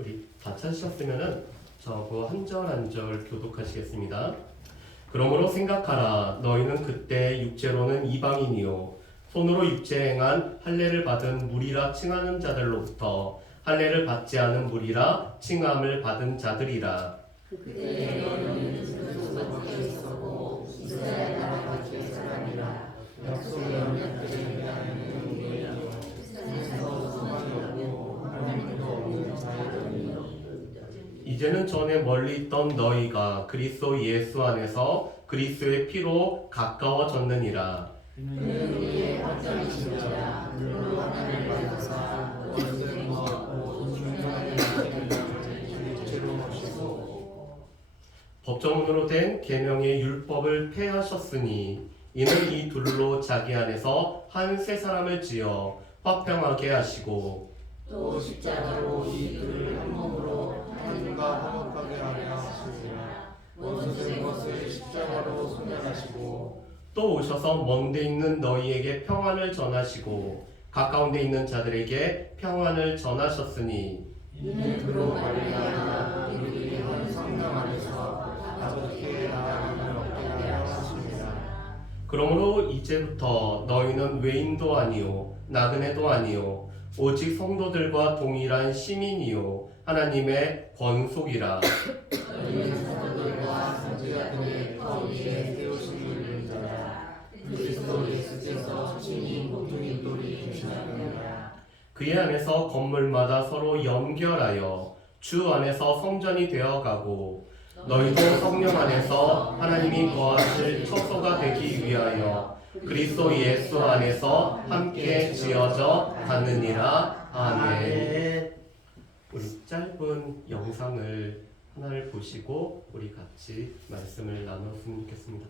우리 다 찾으셨으면은 저거 한 절 한 절 교독하시겠습니다. 그러므로 생각하라. 너희는 그때 육체로는 이방인이요 손으로 육체 행한 할례를 받은 무리라 칭하는 자들로부터 할례를 받지 않은 무리라 칭함을 받은 자들이라. 그때 너희는 그리스도 밖에 있었고 이스라엘 나라 밖에 사람이라. 약속의 언약들에 대하여는 우리는 세상에서 소망이 없고 하나님도 없는 자들이니. 이제는 전에 멀리 있던 너희가 그리스도 예수 안에서 그리스도의 피로 가까워졌느니라. 그는 우리의 확정이신 자라. 그로 하나님을 받으사 원수된 것 같고 존중하는 자들을 육체로 모시고 법정으로 된 계명의 율법을 폐하셨으니 이는 이 둘로 자기 안에서 한 세 사람을 지어 화평하게 하시고 또 십자가로 이 둘을 한 몸으로 하나님과 화목하게 하려 하시니라. 원수된 것을 십자가로 소멸하시고 또 오셔서 먼데 있는 너희에게 평안을 전하시고 가까운 데 있는 자들에게 평안을 전하셨으니 이는 그로 말미암아 우리의 한 성령 안에서 아버지께 나아가는 얻게 하려 하십니다. 그러므로 이제부터 너희는 외인도 아니요 나그네도 아니요 오직 성도들과 동일한 시민이요 하나님의 권속이라. 너희는 성도들과 선지자들의 더 위에 세우신 이는 자라. 그리스도 예수께서 친히 모든 돌이 되시나이다. 그의 안에서 건물마다 서로 연결하여 주 안에서 성전이 되어가고 너희도 성령 안에서 하나님이 거하실 처소가 되기 위하여 그리스도 예수 안에서 함께 지어져 가느니라. 아멘. 우리 짧은 영상을 하나를 보시고 우리 같이 말씀을 나눴으면 좋겠습니다.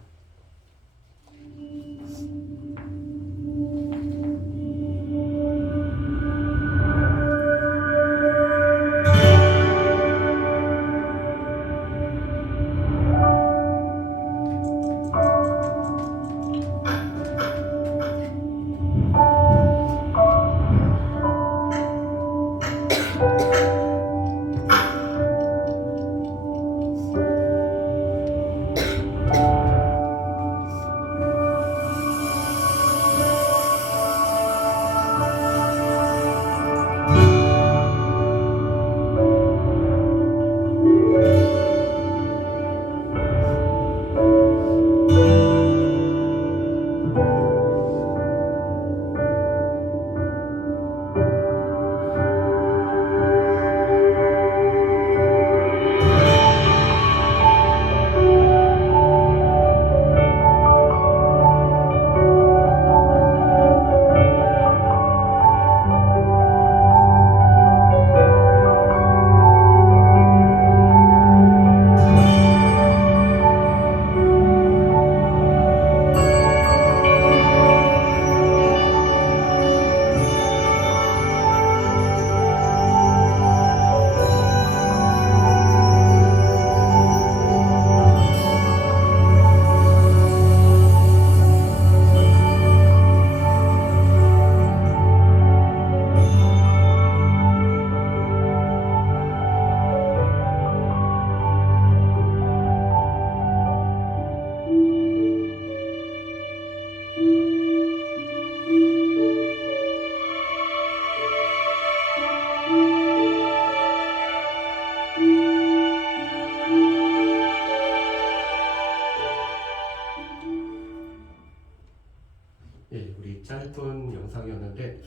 예, 우리 짧은 영상이었는데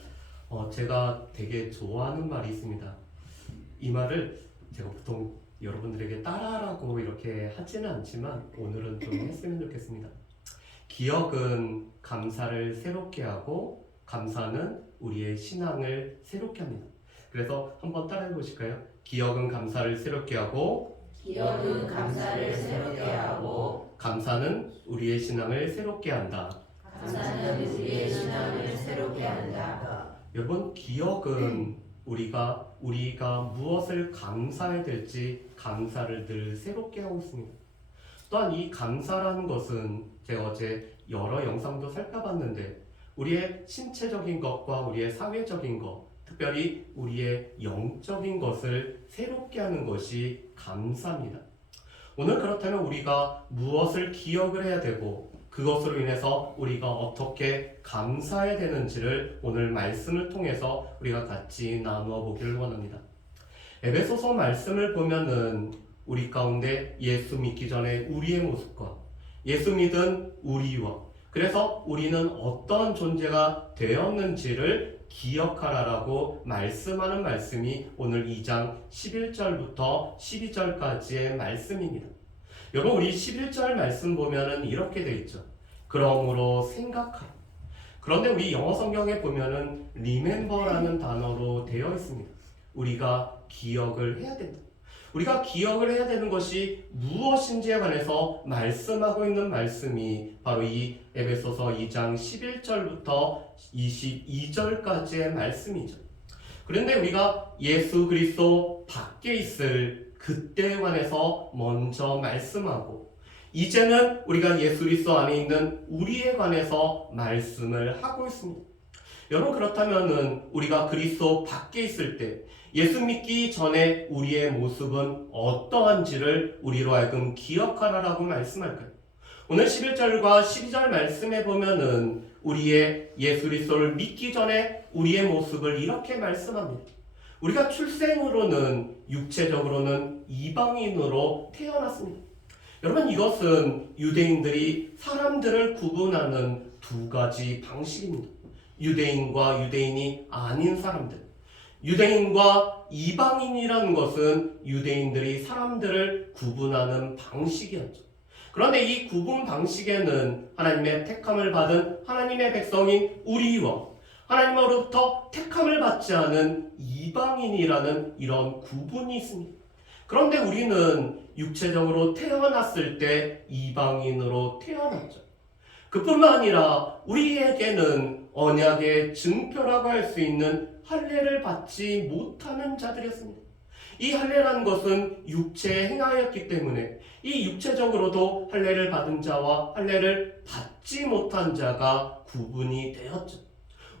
제가 되게 좋아하는 말이 있습니다. 이 말을 제가 보통 여러분들에게 따라하라고 이렇게 하지는 않지만 오늘은 좀 했으면 좋겠습니다. 기억은 감사를 새롭게 하고 감사는 우리의 신앙을 새롭게 합니다. 그래서 한번 따라해 보실까요? 기억은 감사를 새롭게 하고 기억은 감사를 새롭게 하고 감사는 우리의 신앙을 새롭게 한다. 감사는 우리의 신앙을 새롭게 한다. 여러분, 기억은 우리가 무엇을 감사해야 될지 감사를 늘 새롭게 하고 있습니다. 또한 이 감사라는 것은 제가 어제 여러 영상도 살펴봤는데 우리의 신체적인 것과 우리의 사회적인 것, 특별히 우리의 영적인 것을 새롭게 하는 것이 감사입니다. 오늘 그렇다면 우리가 무엇을 기억을 해야 되고 그것으로 인해서 우리가 어떻게 감사해야 되는지를 오늘 말씀을 통해서 우리가 같이 나누어 보기를 원합니다. 에베소서 말씀을 보면은 우리 가운데 예수 믿기 전에 우리의 모습과 예수 믿은 우리와 그래서 우리는 어떤 존재가 되었는지를 기억하라라고 말씀하는 말씀이 오늘 2장 11절부터 12절까지의 말씀입니다. 여러분 우리 11절 말씀 보면은 이렇게 되어 있죠. 그러므로 생각하라. 그런데 우리 영어 성경에 보면은 remember라는 단어로 되어 있습니다. 우리가 기억을 해야 된다. 우리가 기억을 해야 되는 것이 무엇인지에 관해서 말씀하고 있는 말씀이 바로 이 에베소서 2장 11절부터 22절까지의 말씀이죠. 그런데 우리가 예수 그리스도 밖에 있을 그때에 관해서 먼저 말씀하고 이제는 우리가 예수 그리스도 안에 있는 우리에 관해서 말씀을 하고 있습니다. 여러분 그렇다면은 우리가 그리스도 밖에 있을 때 예수 믿기 전에 우리의 모습은 어떠한지를 우리로 하여금 기억하라라고 말씀할까요? 오늘 11절과 12절 말씀에 보면은 우리의 예수 그리스도를 믿기 전에 우리의 모습을 이렇게 말씀합니다. 우리가 출생으로는 육체적으로는 이방인으로 태어났습니다. 여러분 이것은 유대인들이 사람들을 구분하는 두 가지 방식입니다. 유대인과 유대인이 아닌 사람들. 유대인과 이방인이라는 것은 유대인들이 사람들을 구분하는 방식이었죠. 그런데 이 구분 방식에는 하나님의 택함을 받은 하나님의 백성인 우리와 하나님으로부터 택함을 받지 않은 이방인이라는 이런 구분이 있습니다. 그런데 우리는 육체적으로 태어났을 때 이방인으로 태어났죠. 그뿐만 아니라 우리에게는 언약의 증표라고 할 수 있는 할례를 받지 못하는 자들이었습니다. 이 할례라는 것은 육체에 행하였기 때문에 이 육체적으로도 할례를 받은 자와 할례를 받지 못한 자가 구분이 되었죠.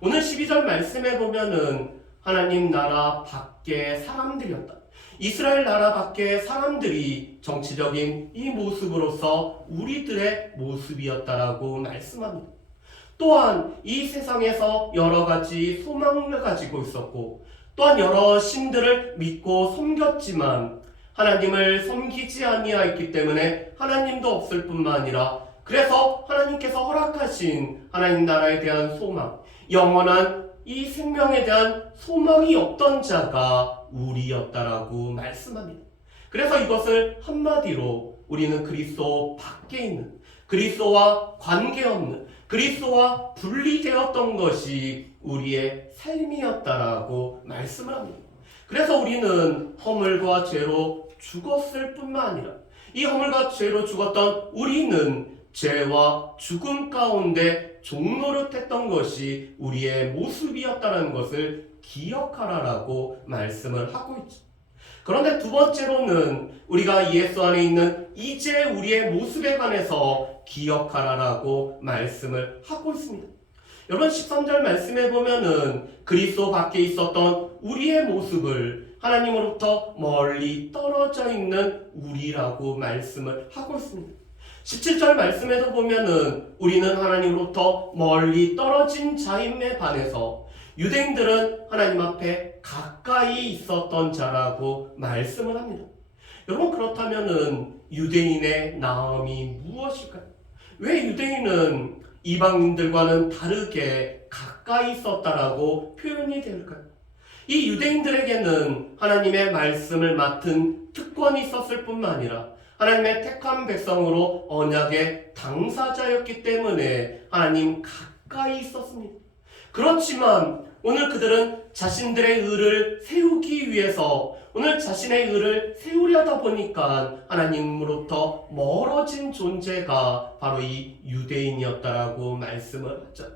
오늘 12절 말씀에 보면은 하나님 나라 밖의 사람들이었다. 이스라엘 나라 밖의 사람들이 정치적인 이 모습으로서 우리들의 모습이었다라고 말씀합니다. 또한 이 세상에서 여러 가지 소망을 가지고 있었고 또한 여러 신들을 믿고 섬겼지만 하나님을 섬기지 아니하였기 때문에 하나님도 없을 뿐만 아니라 그래서 하나님께서 허락하신 하나님 나라에 대한 소망, 영원한 이 생명에 대한 소망이 없던 자가 우리였다라고 말씀합니다. 그래서 이것을 한마디로 우리는 그리스도 밖에 있는 그리스도와 관계없는 그리스도와 분리되었던 것이 우리의 삶이었다라고 말씀을 합니다. 그래서 우리는 허물과 죄로 죽었을 뿐만 아니라 이 허물과 죄로 죽었던 우리는 죄와 죽음 가운데 종노릇했던 것이 우리의 모습이었다는 것을 기억하라라고 말씀을 하고 있죠. 그런데 두 번째로는 우리가 예수 안에 있는 이제 우리의 모습에 관해서 기억하라라고 말씀을 하고 있습니다. 여러분 13절 말씀에 보면은 그리스도 밖에 있었던 우리의 모습을 하나님으로부터 멀리 떨어져 있는 우리라고 말씀을 하고 있습니다. 17절 말씀에도 보면은 우리는 하나님으로부터 멀리 떨어진 자임에 반해서 유대인들은 하나님 앞에 가까이 있었던 자라고 말씀을 합니다. 여러분 그렇다면은 유대인의 나음이 무엇일까요? 왜 유대인은 이방인들과는 다르게 가까이 있었다라고 표현이 될까요? 이 유대인들에게는 하나님의 말씀을 맡은 특권이 있었을 뿐만 아니라 하나님의 택한 백성으로 언약의 당사자였기 때문에 하나님 가까이 있었습니다. 그렇지만 오늘 그들은 자신들의 의를 세우기 위해서 오늘 자신의 의를 세우려다 보니까 하나님으로부터 멀어진 존재가 바로 이 유대인이었다라고 말씀을 하죠.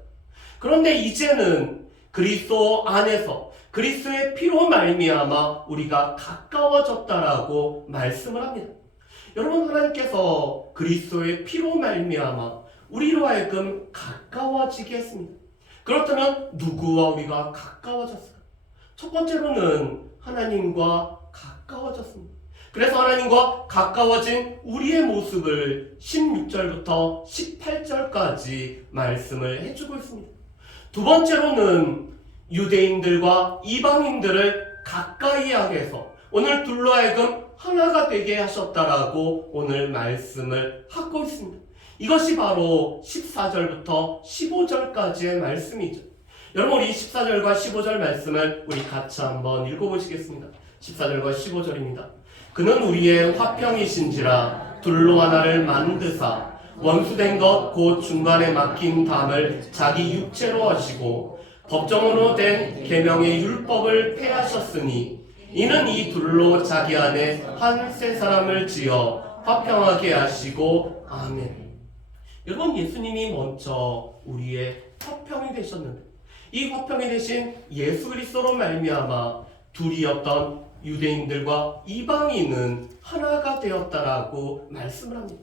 그런데 이제는 그리스도 안에서 그리스도의 피로 말미암아 우리가 가까워졌다라고 말씀을 합니다. 여러분 하나님께서 그리스도의 피로 말미암아 우리로 하여금 가까워지게 했습니다. 그렇다면 누구와 우리가 가까워졌을까? 첫 번째로는 하나님과 가까워졌습니다. 그래서 하나님과 가까워진 우리의 모습을 16절부터 18절까지 말씀을 해주고 있습니다. 두 번째로는 유대인들과 이방인들을 가까이 하게 해서 오늘 둘로 하여금 하나가 되게 하셨다라고 오늘 말씀을 하고 있습니다. 이것이 바로 14절부터 15절까지의 말씀이죠. 여러분, 우리 14절과 15절 말씀을 우리 같이 한번 읽어보시겠습니다. 14절과 15절입니다. 그는 우리의 화평이신지라 둘로 하나를 만드사 원수된 것 곧 중간에 막힌 담을 자기 육체로 하시고 법정으로 된 계명의 율법을 폐하셨으니 이는 이 둘로 자기 안에 한 세 사람을 지어 화평하게 하시고 아멘. 여러분, 예수님이 먼저 우리의 화평이 되셨는데 이 화평이 되신 예수 그리스도로 말미암아 둘이었던 유대인들과 이방인은 하나가 되었다라고 말씀을 합니다.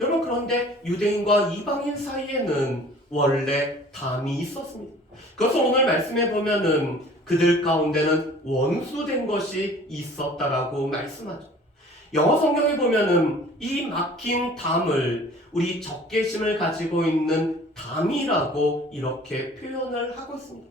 여러분, 그런데 유대인과 이방인 사이에는 원래 담이 있었습니다. 그것을 오늘 말씀해 보면은 그들 가운데는 원수된 것이 있었다라고 말씀하죠. 영어 성경에 보면은 이 막힌 담을 우리 적개심을 가지고 있는 담이라고 이렇게 표현을 하고 있습니다.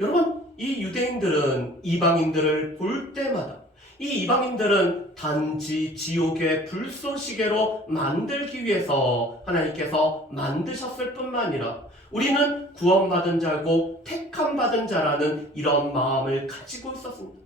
여러분, 이 유대인들은 이방인들을 볼 때마다 이 이방인들은 단지 지옥의 불쏘시개로 만들기 위해서 하나님께서 만드셨을 뿐만 아니라 우리는 구원받은 자고 택함받은 자라는 이런 마음을 가지고 있었습니다.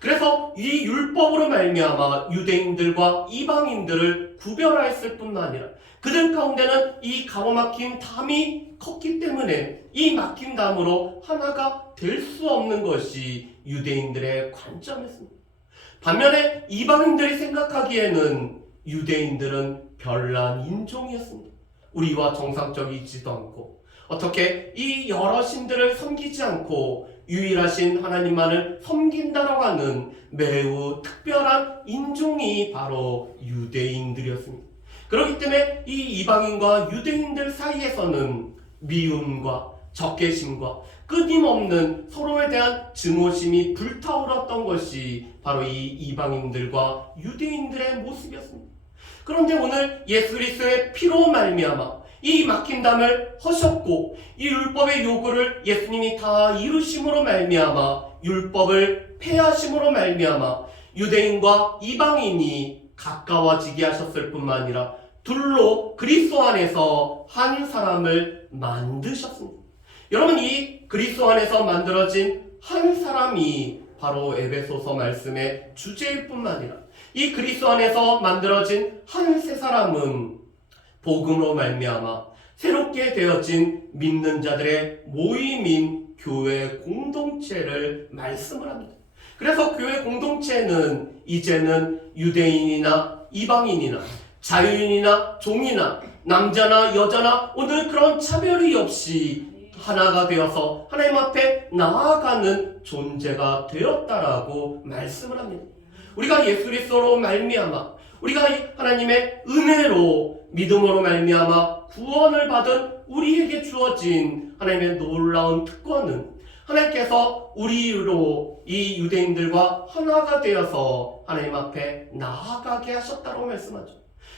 그래서 이 율법으로 말미암아 유대인들과 이방인들을 구별하였을 뿐만 아니라 그들 가운데는 이 가로막힌 담이 컸기 때문에 이 막힌 담으로 하나가 될 수 없는 것이 유대인들의 관점이었습니다. 반면에 이방인들이 생각하기에는 유대인들은 별난 인종이었습니다. 우리와 정상적이지도 않고 어떻게 이 여러 신들을 섬기지 않고 유일하신 하나님만을 섬긴다라고 하는 매우 특별한 인종이 바로 유대인들이었습니다. 그렇기 때문에 이 이방인과 유대인들 사이에서는 미움과 적개심과 끊임없는 서로에 대한 증오심이 불타오랐던 것이 바로 이 이방인들과 유대인들의 모습이었습니다. 그런데 오늘 예수 그리스도의 피로 말미암아 이 막힌 담을 허셨고 이 율법의 요구를 예수님이 다 이루심으로 말미암아 율법을 폐하심으로 말미암아 유대인과 이방인이 가까워지게 하셨을 뿐만 아니라 둘로 그리스도 안에서 한 사람을 만드셨습니다. 여러분, 이 그리스도 안에서 만들어진 한 사람이 바로 에베소서 말씀의 주제일 뿐만 아니라 이 그리스도 안에서 만들어진 한 세 사람은 복음으로 말미암아 새롭게 되어진 믿는 자들의 모임인 교회 공동체를 말씀을 합니다. 그래서 교회 공동체는 이제는 유대인이나 이방인이나 자유인이나 종이나 남자나 여자나 오늘 그런 차별이 없이 하나가 되어서 하나님 앞에 나아가는 존재가 되었다라고 말씀을 합니다. 우리가 예수 그리스도로 말미암아 우리가 하나님의 은혜로 믿음으로 말미암아 구원을 받은 우리에게 주어진 하나님의 놀라운 특권은 하나님께서 우리로 이 유대인들과 하나가 되어서 하나님 앞에 나아가게 하셨다고 말씀하죠.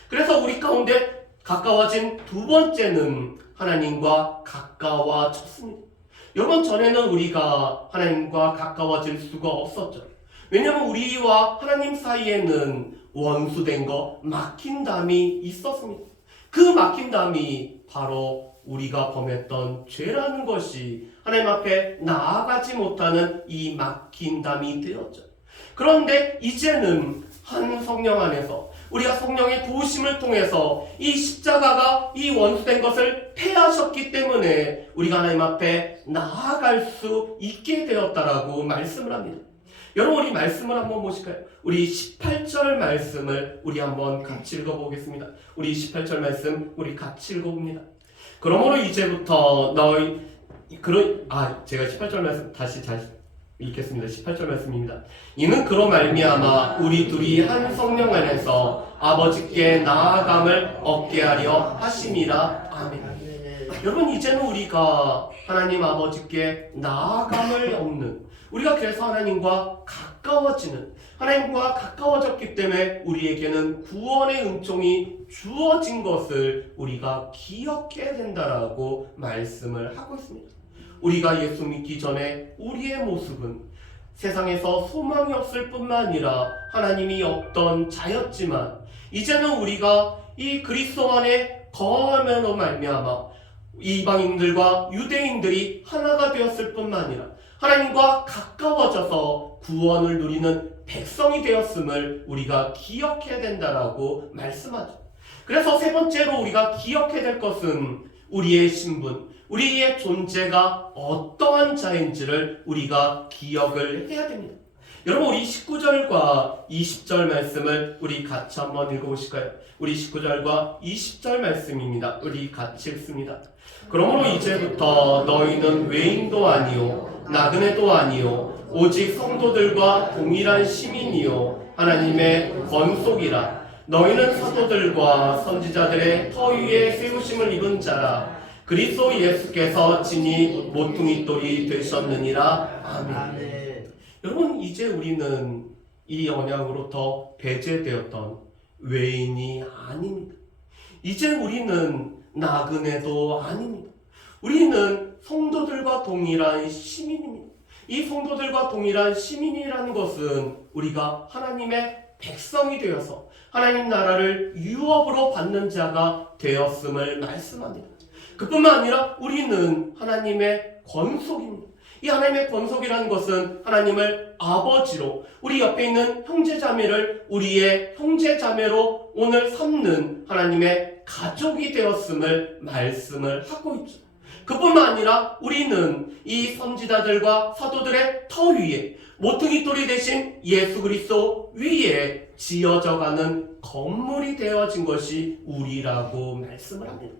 그래서 우리 가운데 가까워진 두 번째는 하나님과 가까워졌습니다. 여러분, 전에는 우리가 하나님과 가까워질 수가 없었죠. 왜냐하면 우리와 하나님 사이에는 원수된 것, 막힌 담이 있었습니다. 그 막힌 담이 바로 우리가 범했던 죄라는 것이 하나님 앞에 나아가지 못하는 이 막힌 담이 되었죠. 그런데 이제는 한 성령 안에서 우리가 성령의 도우심을 통해서 이 십자가가 이 원수된 것을 폐하셨기 때문에 우리가 하나님 앞에 나아갈 수 있게 되었다라고 말씀을 합니다. 여러분, 우리 말씀을 한번 보실까요? 우리 18절 말씀을 우리 한번 같이 읽어보겠습니다. 우리 18절 말씀 우리 같이 읽어봅니다. 그러므로 이제부터 제가 18절 말씀 다시 읽겠습니다. 18절 말씀입니다. 이는 그로 말미암아 우리 둘이 한 성령 안에서 아버지께 나아감을 얻게 하려 하심이라. 아멘. 여러분, 이제는 우리가 하나님 아버지께 나아감을 얻는, 우리가 그래서 하나님과 가까워지는, 하나님과 가까워졌기 때문에 우리에게는 구원의 은총이 주어진 것을 우리가 기억해야 된다라고 말씀을 하고 있습니다. 우리가 예수 믿기 전에 우리의 모습은 세상에서 소망이 없을 뿐만 아니라 하나님이 없던 자였지만, 이제는 우리가 이 그리스도 안에 거함으로 말미암아 이방인들과 유대인들이 하나가 되었을 뿐만 아니라 하나님과 가까워져서 구원을 누리는 백성이 되었음을 우리가 기억해야 된다라고 말씀하죠. 그래서 세 번째로 우리가 기억해야 될 것은 우리의 신분, 우리의 존재가 어떠한 자인지를 우리가 기억을 해야 됩니다. 여러분, 우리 19절과 20절 말씀을 우리 같이 한번 읽어보실까요? 우리 19절과 20절 말씀입니다. 우리 같이 읽습니다. 그러므로 이제부터 너희는 외인도 아니요 나그네도 아니요 오직 성도들과 동일한 시민이요 하나님의 권속이라. 너희는 사도들과 선지자들의 터 위에 세우심을 입은 자라. 그리스도 예수께서 친히 모퉁이 돌이 되셨느니라. 아멘. 여러분, 이제 우리는 이 언약으로부터 배제되었던 외인이 아닙니다. 이제 우리는 나그네도 아닙니다. 우리는 성도들과 동일한 시민입니다. 이 성도들과 동일한 시민이라는 것은 우리가 하나님의 백성이 되어서 하나님 나라를 유업으로 받는 자가 되었음을 말씀합니다. 그뿐만 아니라 우리는 하나님의 권속입니다. 이 하나님의 권속이라는 것은 하나님을 아버지로, 우리 옆에 있는 형제자매를 우리의 형제자매로 오늘 삼는 하나님의 가족이 되었음을 말씀을 하고 있죠. 그뿐만 아니라 우리는 이 선지자들과 사도들의 터 위에 모퉁이 돌이 되신 예수 그리스도 위에 지어져가는 건물이 되어진 것이 우리라고 말씀을 합니다.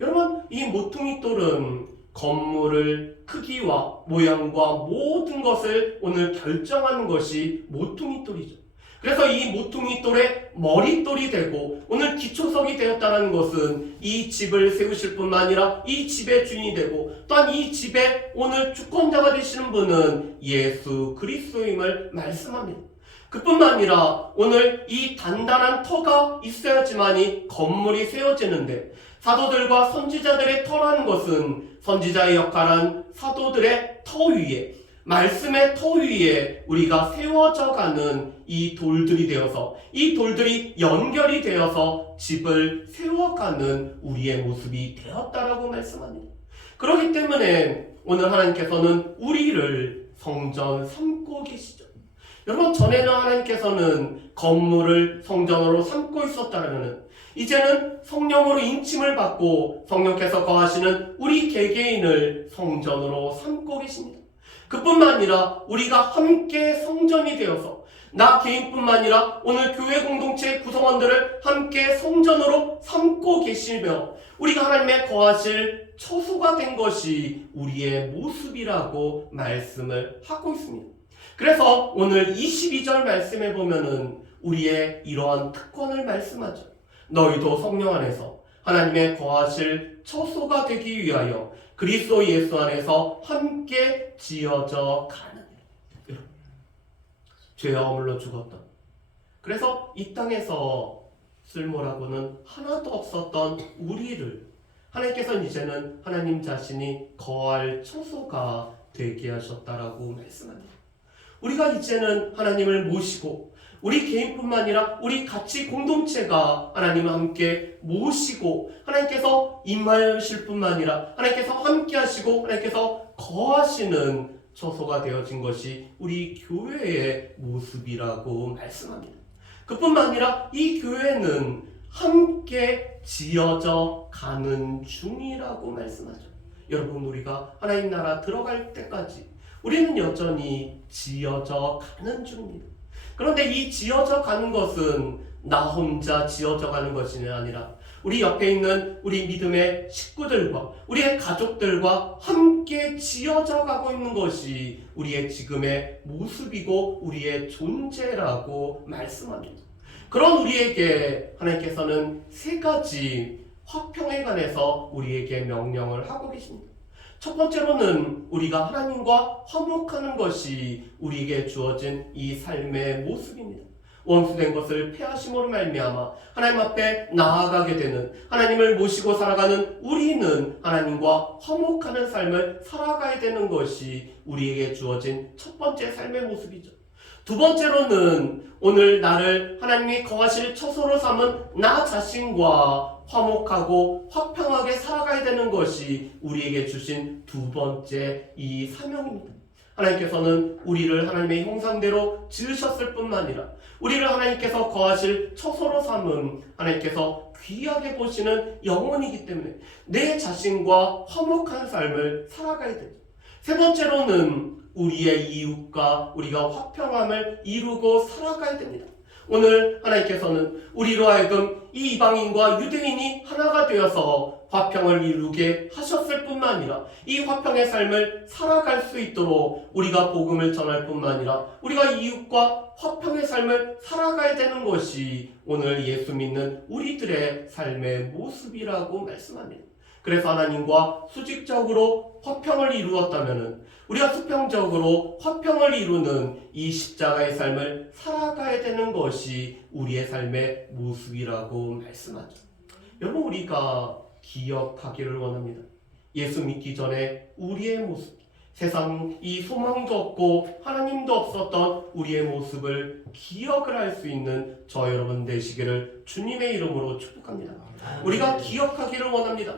여러분, 이 모퉁이 돌은 건물을 크기와 모양과 모든 것을 오늘 결정하는 것이 모퉁이 돌이죠. 그래서 이 모퉁이 돌의 머릿돌이 되고 오늘 기초석이 되었다는 것은 이 집을 세우실 뿐만 아니라 이 집의 주인이 되고 또한 이 집의 오늘 주권자가 되시는 분은 예수 그리스도임을 말씀합니다. 그뿐만 아니라 오늘 이 단단한 터가 있어야지만이 건물이 세워지는데, 사도들과 선지자들의 터라는 것은 선지자의 역할은 사도들의 터 위에, 말씀의 터 위에 우리가 세워져 가는 이 돌들이 되어서, 이 돌들이 연결이 되어서 집을 세워가는 우리의 모습이 되었다라고 말씀합니다. 그렇기 때문에 오늘 하나님께서는 우리를 성전 삼고 계시죠. 여러분, 전에는 하나님께서는 건물을 성전으로 삼고 있었다면 이제는 성령으로 인침을 받고 성령께서 거하시는 우리 개개인을 성전으로 삼고 계십니다. 그뿐만 아니라 우리가 함께 성전이 되어서 나 개인뿐만 아니라 오늘 교회 공동체의 구성원들을 함께 성전으로 삼고 계시며 우리가 하나님의 거하실 처소가 된 것이 우리의 모습이라고 말씀을 하고 있습니다. 그래서 오늘 22절 말씀에 보면은 우리의 이러한 특권을 말씀하죠. 너희도 성령 안에서 하나님의 거하실 처소가 되기 위하여 그리스도 예수 안에서 함께 지어져 가느니라. 죄와 허물로 죽었던, 그래서 이 땅에서 쓸모라고는 하나도 없었던 우리를 하나님께서는 이제는 하나님 자신이 거할 처소가 되게 하셨다라고 말씀합니다. 우리가 이제는 하나님을 모시고 우리 개인뿐만 아니라 우리 같이 공동체가 하나님과 함께 모시고 하나님께서 임하실 뿐만 아니라 하나님께서 함께 하시고 하나님께서 거하시는 처소가 되어진 것이 우리 교회의 모습이라고 말씀합니다. 그뿐만 아니라 이 교회는 함께 지어져 가는 중이라고 말씀하죠. 여러분, 우리가 하나님 나라 들어갈 때까지 우리는 여전히 지어져 가는 중입니다. 그런데 이 지어져 가는 것은 나 혼자 지어져 가는 것이 아니라 우리 옆에 있는 우리 믿음의 식구들과 우리의 가족들과 함께 지어져 가고 있는 것이 우리의 지금의 모습이고 우리의 존재라고 말씀합니다. 그런 우리에게 하나님께서는 세 가지 화평에 관해서 우리에게 명령을 하고 계십니다. 첫 번째로는 우리가 하나님과 화목하는 것이 우리에게 주어진 이 삶의 모습입니다. 원수된 것을 패하심으로 말미암아 하나님 앞에 나아가게 되는, 하나님을 모시고 살아가는 우리는 하나님과 화목하는 삶을 살아가야 되는 것이 우리에게 주어진 첫 번째 삶의 모습이죠. 두 번째로는 오늘 나를 하나님이 거하실 처소로 삼은 나 자신과 화목하고 화평하게 살아가야 되는 것이 우리에게 주신 두 번째 이 사명입니다. 하나님께서는 우리를 하나님의 형상대로 지으셨을 뿐만 아니라 우리를 하나님께서 거하실 처소로 삼은, 하나님께서 귀하게 보시는 영혼이기 때문에 내 자신과 화목한 삶을 살아가야 되죠. 세 번째로는 우리의 이웃과 우리가 화평함을 이루고 살아가야 됩니다. 오늘 하나님께서는 우리로 하여금 이 이방인과 유대인이 하나가 되어서 화평을 이루게 하셨을 뿐만 아니라 이 화평의 삶을 살아갈 수 있도록 우리가 복음을 전할 뿐만 아니라 우리가 이웃과 화평의 삶을 살아가야 되는 것이 오늘 예수 믿는 우리들의 삶의 모습이라고 말씀합니다. 그래서 하나님과 수직적으로 화평을 이루었다면 우리가 수평적으로 화평을 이루는 이 십자가의 삶을 살아가야 되는 것이 우리의 삶의 모습이라고 말씀하죠. 여러분, 우리가 기억하기를 원합니다. 예수 믿기 전에 우리의 모습, 세상 이 소망도 없고 하나님도 없었던 우리의 모습을 기억을 할 수 있는 저 여러분 되시기를 주님의 이름으로 축복합니다. 우리가 기억하기를 원합니다.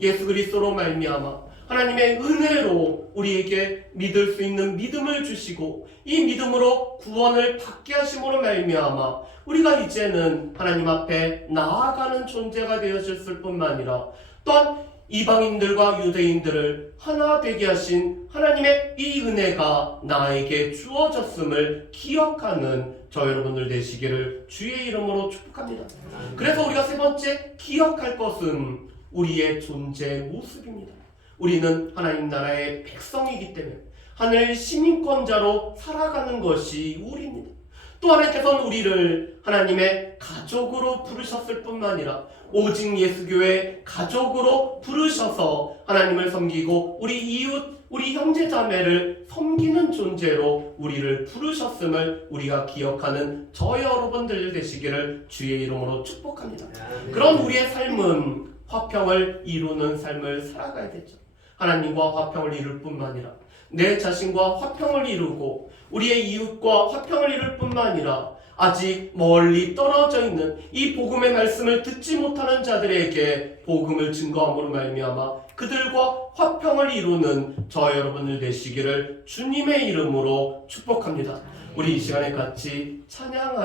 예수 그리스도로 말미암아 하나님의 은혜로 우리에게 믿을 수 있는 믿음을 주시고 이 믿음으로 구원을 받게 하심으로 말미암아 우리가 이제는 하나님 앞에 나아가는 존재가 되어졌을 뿐만 아니라 또한 이방인들과 유대인들을 하나 되게 하신 하나님의 이 은혜가 나에게 주어졌음을 기억하는 저 여러분들 되시기를 주의 이름으로 축복합니다. 그래서 우리가 세 번째 기억할 것은 우리의 존재 모습입니다. 우리는 하나님 나라의 백성이기 때문에 하늘 시민권자로 살아가는 것이 우리입니다. 또 하나님께서는 우리를 하나님의 가족으로 부르셨을 뿐만 아니라 오직 예수교회의 가족으로 부르셔서 하나님을 섬기고 우리 이웃, 우리 형제자매를 섬기는 존재로 우리를 부르셨음을 우리가 기억하는 저 여러분들 되시기를 주의 이름으로 축복합니다. 그런 우리의 삶은 화평을 이루는 삶을 살아가야 되죠. 하나님과 화평을 이룰 뿐만 아니라 내 자신과 화평을 이루고 우리의 이웃과 화평을 이룰 뿐만 아니라 아직 멀리 떨어져 있는 이 복음의 말씀을 듣지 못하는 자들에게 복음을 증거함으로 말미암아 그들과 화평을 이루는 저 여러분들 되시기를 주님의 이름으로 축복합니다. 우리 이 시간에 같이 찬양하며